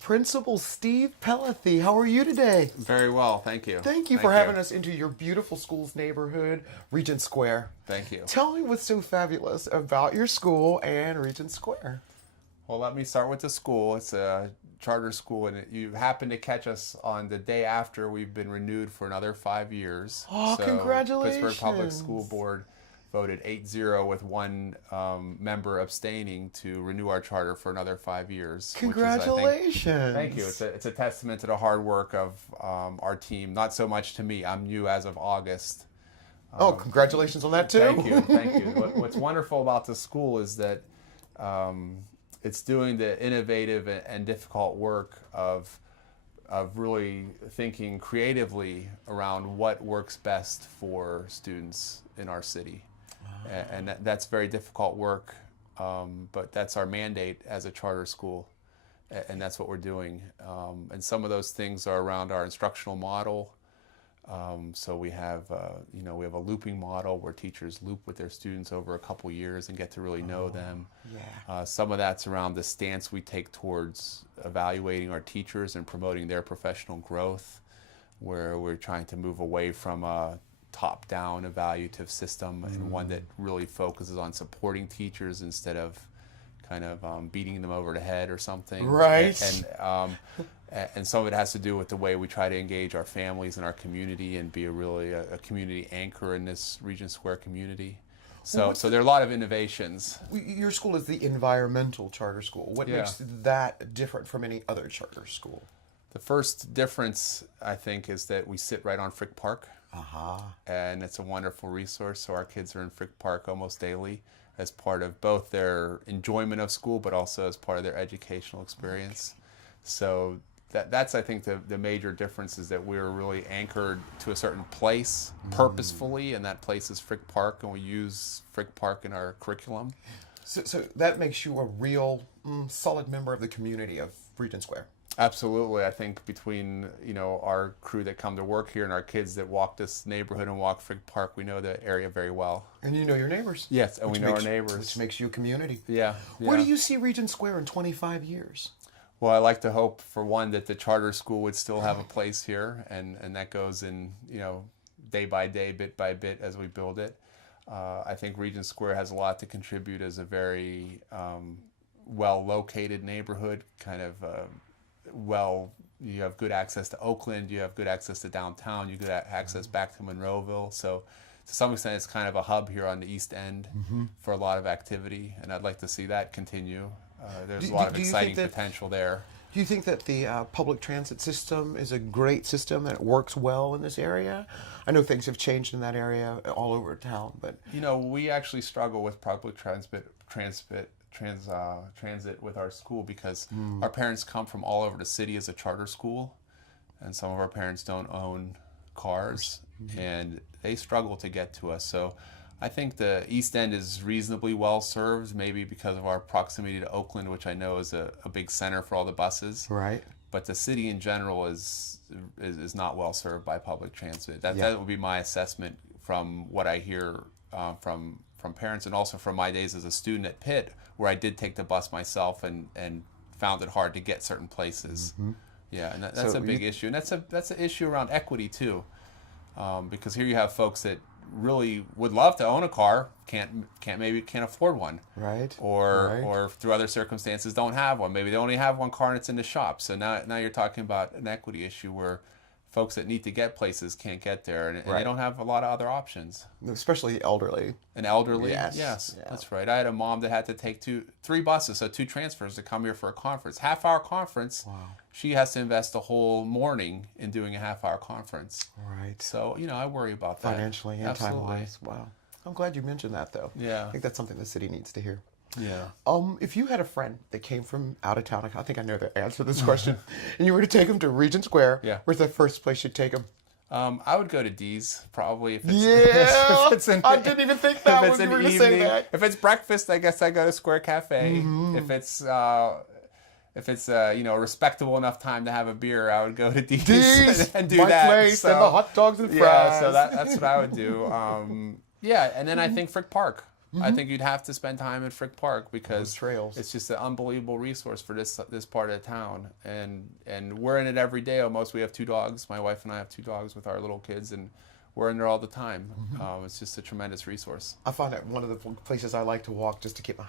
Principal Steve Pellathy. How are you today? Very well, thank you. Thank you for having us into your beautiful school's neighborhood, Regent Square. Thank you. Tell me what's so fabulous about your school and Regent Square. Well, let me start with the school. It's a charter school, and you happen to catch us on the day after we've been renewed for another 5 years. Oh, so congratulations. Pittsburgh Public School Board voted 8-0 with one member abstaining to renew our charter for another 5 years. Congratulations. Thank you. It's a testament to the hard work of our team. Not so much to me. I'm new as of August. Oh, congratulations on that too. Thank you. Thank you. What's wonderful about the school is that it's doing the innovative and difficult work of really thinking creatively around what works best for students in our city. And that's very difficult work, but that's our mandate as a charter school, and that's what we're doing. And some of those things are around our instructional model. So we have, we have a looping model where teachers loop with their students over a couple years and get to really know them. Yeah. Some of that's around the stance we take towards evaluating our teachers and promoting their professional growth, where we're trying to move away from a top-down evaluative system and one that really focuses on supporting teachers instead of kind of beating them over the head or something. Right. And some of it has to do with the way we try to engage our families and our community and be a community anchor in this Regent Square community. So there are a lot of innovations. Your school is the environmental charter school. What makes that different from any other charter school? The first difference, I think, is that we sit right on Frick Park. And it's a wonderful resource. So our kids are in Frick Park almost daily as part of both their enjoyment of school, but also as part of their educational experience. So that's I think, the major difference is that we're really anchored to a certain place purposefully, and that place is Frick Park, and we use Frick Park in our curriculum. So that makes you a real solid member of the community of Regent Square. Absolutely. I think between our crew that come to work here and our kids that walk this neighborhood and walk Frick Park, we know the area very well. And you know your neighbors. Yes, and we know our neighbors. Which makes you a community. Yeah. Where do you see Regent Square in 25 years? Well, I like to hope, for one, that the charter school would still have a place here, and that goes in, day by day, bit by bit as we build it. I think Regent Square has a lot to contribute as a very well-located neighborhood, kind of you have good access to Oakland, you have good access to downtown, you have good access back to Monroeville. So to some extent, it's kind of a hub here on the East End for a lot of activity, and I'd like to see that continue. There's a lot of exciting potential there. Do you think that the public transit system is a great system and it works well in this area? I know things have changed in that area all over town, but we actually struggle with public transit with our school because our parents come from all over the city as a charter school, and some of our parents don't own cars, and they struggle to get to us. So I think the East End is reasonably well served, maybe because of our proximity to Oakland, which I know is a big center for all the buses. Right. But the city in general is not well served by public transit. That would be my assessment from what I hear from parents, and also from my days as a student at Pitt, where I did take the bus myself and found it hard to get certain places. Yeah, and that's a big issue, and that's an issue around equity too, because here you have folks that really would love to own a car, can't afford one, right? Or through other circumstances don't have one. Maybe they only have one car and it's in the shop. So now you're talking about an equity issue where folks that need to get places can't get there, and they don't have a lot of other options. Especially elderly. An elderly, yes, yeah. That's right. I had a mom that had to take three buses, so 2 transfers to come here for a conference. Half-hour conference. Wow. She has to invest a whole morning in doing a half-hour conference. Right. So, I worry about that. Financially and time-wise. Wow. I'm glad you mentioned that, though. Yeah. I think that's something the city needs to hear. Yeah. If you had a friend that came from out of town, I think I know the answer to this question, and you were to take them to Regent Square, where's the first place you'd take them? I would go to D's probably if it's. Yeah, if it's I didn't even think that when you were going to say that. If it's breakfast, I guess I go to Square Cafe. If it's a respectable enough time to have a beer, I would go to D's and do my that. Place, and the hot dogs and fries. Yeah, so that's what I would do. And then I think Frick Park. I think you'd have to spend time in Frick Park because Those trails. it's just an unbelievable resource for this part of town. And we're in it every day almost. We have 2 dogs. My wife and I have 2 dogs with our little kids, and we're in there all the time. It's just a tremendous resource. I find that one of the places I like to walk just to keep my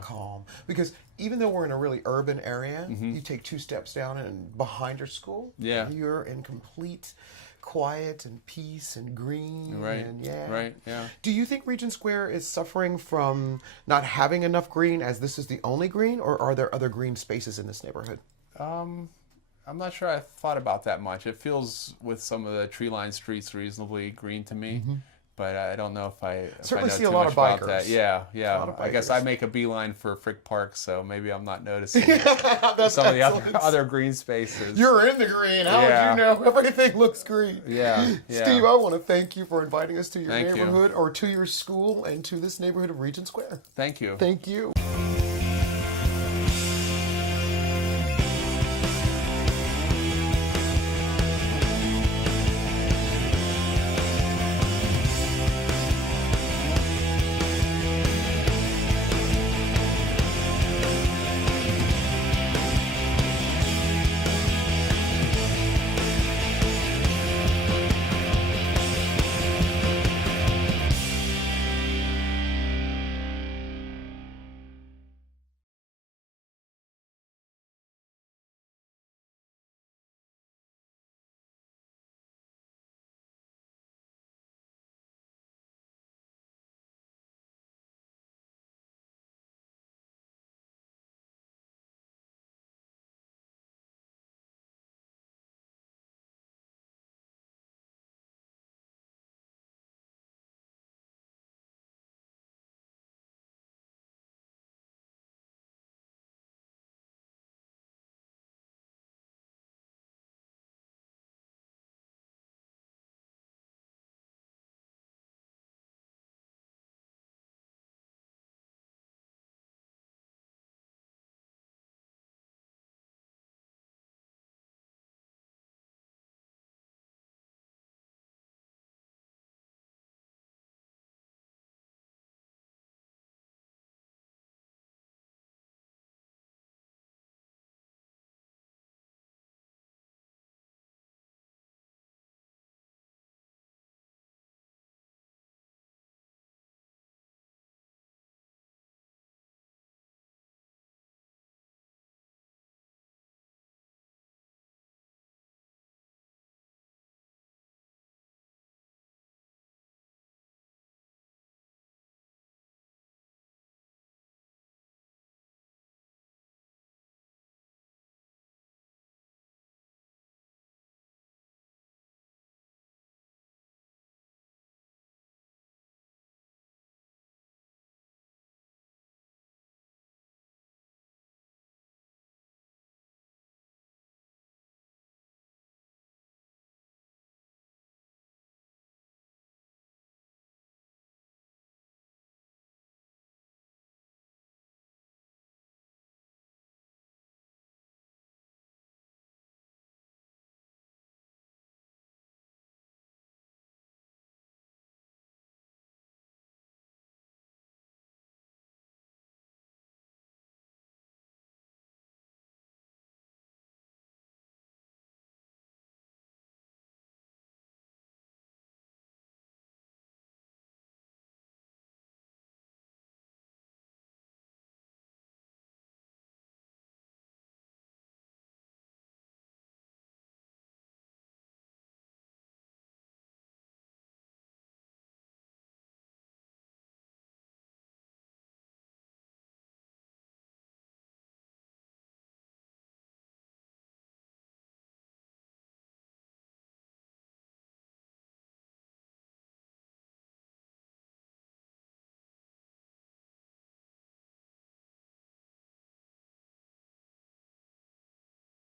calm. Because even though we're in a really urban area, you take 2 steps down and behind your school, you're in complete quiet and peace and green. Right. And Right. Yeah. Do you think Regent Square is suffering from not having enough green, as this is the only green, or are there other green spaces in this neighborhood? I'm not sure I thought about that much. It feels with some of the tree-lined streets reasonably green to me. But I don't know if I Certainly know see too a lot much of about bikers. that. Yeah. A lot of I guess bikers. I make a beeline for Frick Park, so maybe I'm not noticing That's some of the excellent. other green spaces. You're in the green. How Yeah. would you know? Everything looks green. Yeah. Steve, I want to thank you for inviting us to your Thank you. neighborhood or to your school and to this neighborhood of Regent Square. Thank you. Thank you.